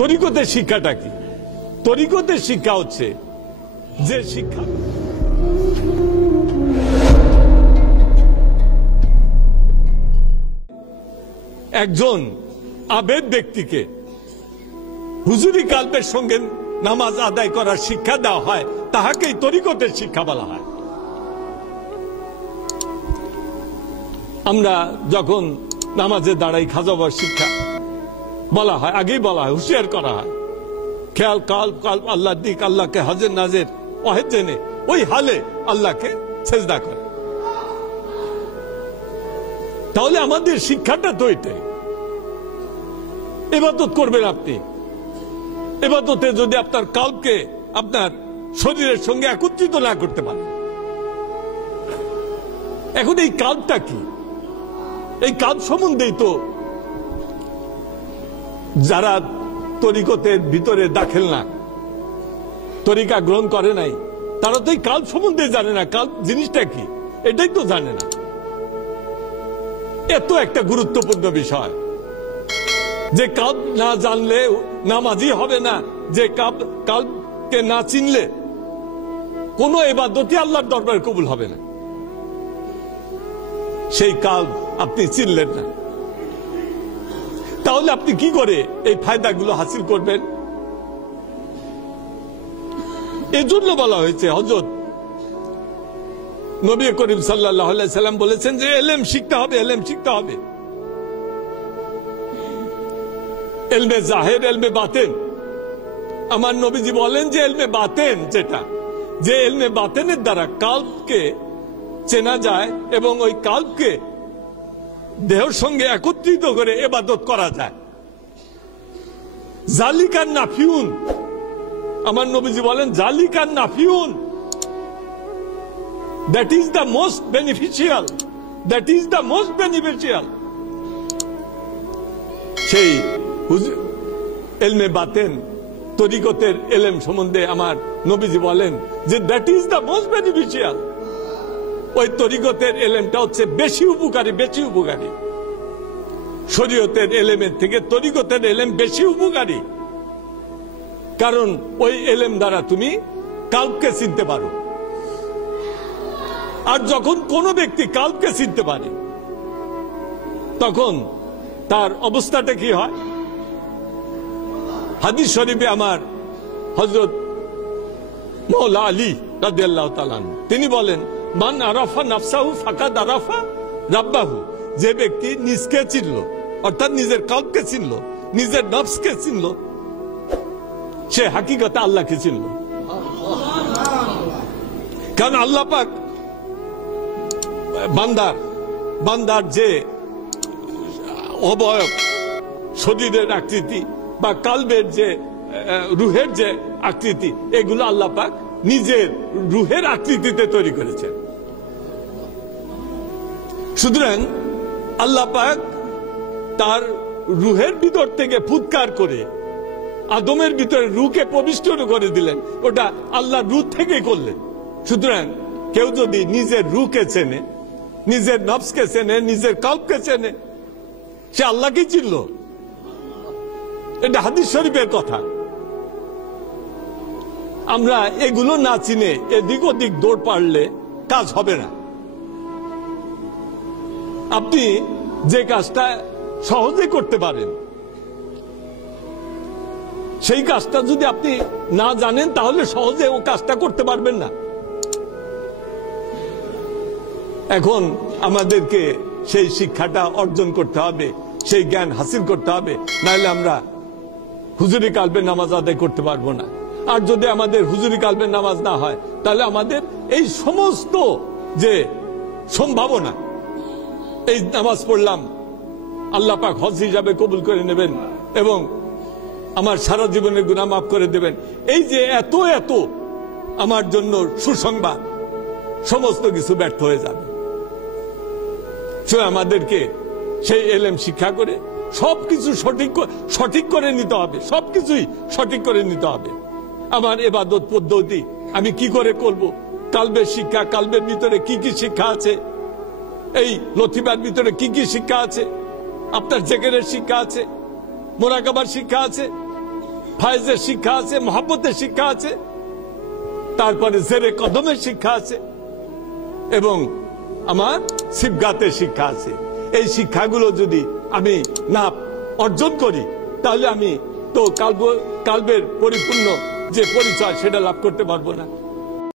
তরিকতের শিক্ষাটা কি? তরিকতের শিক্ষা হচ্ছে যে শিক্ষা একজন আবেদ ব্যক্তিকে হুজুরি কালবের সঙ্গে নামাজ আদায় করার শিক্ষা দেওয়া হয়, তাহাকেই তরিকতের শিক্ষা বলা হয়। আমরা যখন নামাজে দাঁড়াই, খাজাবার শিক্ষা বলা হয়, আগেই বলা হয়, হুঁশিয়ার করা হয়, খেয়াল কাল কাল আল্লাহর দিক, আল্লাহকে হাজের নাজের ওয়াহেদ জেনে ওই হালে আল্লাহকে সেজদা করে। তাহলে আমাদের শিক্ষাটা তো এটাই। ইবাদত করবেন আপনি, ইবাদতে যদি আপনার কালকে আপনার শরীরের সঙ্গে একত্রিত না করতে পারেন, এখন এই কালটা কি? এই কাল সম্বন্ধেই তো যারা তরিকতের ভিতরে দাখিল না, তরিকা গ্রহণ করে নাই, তারা তো এই কাল সম্বন্ধে জানে না। কাল জিনিসটা কি এটাই তো জানে না। এত একটা গুরুত্বপূর্ণ বিষয় যে কাল না জানলে নামাজই হবে না, যে কালকে না চিনলে কোনো ইবাদতই আল্লাহর দরবারে কবুল হবে না। সেই কাল আপনি চিনলেন না, তাহলে আপনি কি করে এই ফায়দাগুলো হাসিল করবেন? এই জন্য বলা হয়েছে, হযরত নবী করিম সাল্লাল্লাহু আলাইহি সাল্লাম বলেছেন যে ইলম শিখতে হবে, ইলম শিখতে হবে। ইলমে জাহির, ইলমে বাতিন। আমার নবীজি বলেন যে ইলমে বাতিন যেটা, যে ইলমে বাতিনের দ্বারা কালবকে চেনা যায় এবং ওই কালবকে দেহের সঙ্গে একত্রিত করে ইবাদত করা যায়, জালিকান নাফিউন। আমার নবীজি বলেন জালিকান নাফিউন, that is the most beneficial, that is the most beneficial। সেই ইলমে বাতিন, তরিকতের ইলম সম্বন্ধে আমার নবীজি বলেন যে that is the most beneficial। ওই তরিকতের ইলমটা হচ্ছে বেশি উপকারী, বেশি উপকারী। শরীয়তের ইলমের থেকে তরিকতের ইলম বেশি উপকারী, কারণ ওই ইলম দ্বারা তুমি কালবকে চিনতে পারো। আর যখন কোন ব্যক্তি কালবকে চিনতে পারে, তখন তার অবস্থাটা কি হয়? হাদিস শরীফে আমার হযরত মাওলা আলী রাদিয়াল্লাহু তাআলা তিনি বলেন, মান আরাফা নাফসাহু ফাকাদ আরাফা রাব্বাহু। যে ব্যক্তি নিজকে চিনল, অর্থাৎ নিজের কালবকে চিনল, নিজের নফসকে চিনল, সে হাকিকতে আল্লাহকে চিনল। কারণ আল্লাহ পাক বান্দার যে অবয়ব, শরীরের আকৃতি বা কালবের যে রুহের যে আকৃতি, এগুলো আল্লাহ পাক নিজের রুহের আকৃতিতে তৈরি করেছেন। সুতরাং আল্লাহ পাক তার রুহের ভিতর থেকে ফুৎকার করে আদমের ভিতরে রুহকে প্রবিষ্ট করে দিলেন, ওটা আল্লাহর রুহ থেকেই করলেন। সুতরাং কেউ যদি নিজের রুহকে চেনে, নিজের নফসকে চেনে, নিজের কলবকে চেনে, সে আল্লাহকে চিনল। এটা হাদিস শরীফের কথা। আমরা এগুলো না চিনে এদিক ওদিক দৌড় পারলে কাজ হবে না। আপনি যে কাজটা সহজে করতে পারেন, সেই কাজটা যদি আপনি না জানেন, তাহলে সহজে ও কাজটা করতে পারবেন না। এখন আমাদেরকে সেই শিক্ষাটা অর্জন করতে হবে, সেই জ্ঞান হাসিল করতে হবে, নাহলে আমরা হুজুরি কালবের নামাজ আদায় করতে পারবো না। আর যদি আমাদের হুজুরি কালবের নামাজ না হয়, তাহলে আমাদের এই সমস্ত যে সম্ভাবনা, এই নামাজ পড়লাম আল্লাহ পাক হজ হিসাবে কবুল করে নেবেন এবং আমার সারা জীবনের গুনাহ মাফ করে দেবেন, এই যে এত এত আমার জন্য সুসংবাদ, সমস্ত কিছু ব্যর্থ হয়ে যাবে। আমাদেরকে সেই ইলম শিক্ষা করে সবকিছু সঠিক করে নিতে হবে, সবকিছুই সঠিক করে নিতে হবে। আমার ইবাদত পদ্ধতি আমি কি করে করব, কালবের শিক্ষা, কালবের ভিতরে কি কি শিক্ষা আছে, এই লতিফার ভিতরে কি কি শিক্ষা আছে, আপনার জিকিরের শিক্ষা আছে, মুরাকাবার শিক্ষা আছে, ফায়েজের শিক্ষা আছে, মহব্বতের শিক্ষা আছে, তারপরে জেরে কদমের শিক্ষা আছে এবং আমার সিবগাতের শিক্ষা আছে। এই শিক্ষাগুলো যদি আমি না অর্জন করি তাহলে আমি তো কালবের পরিপূর্ণ যে পরিচয় সেটা লাভ করতে পারবো না।